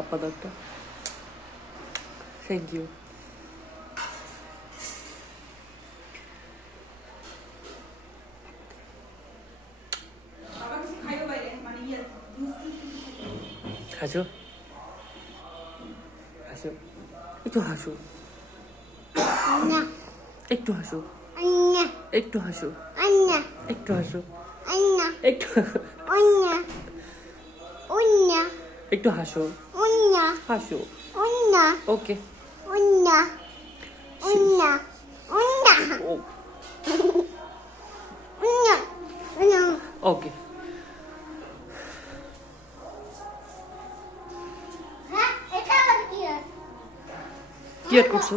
আপাতত। Thank you. হাসো হাসো, একটু হাসো, একটু হাসো, একটু হাসো, একটু হাসো, একটু একটু হাসো, হাসো। ওকে ওকে। কি করছো?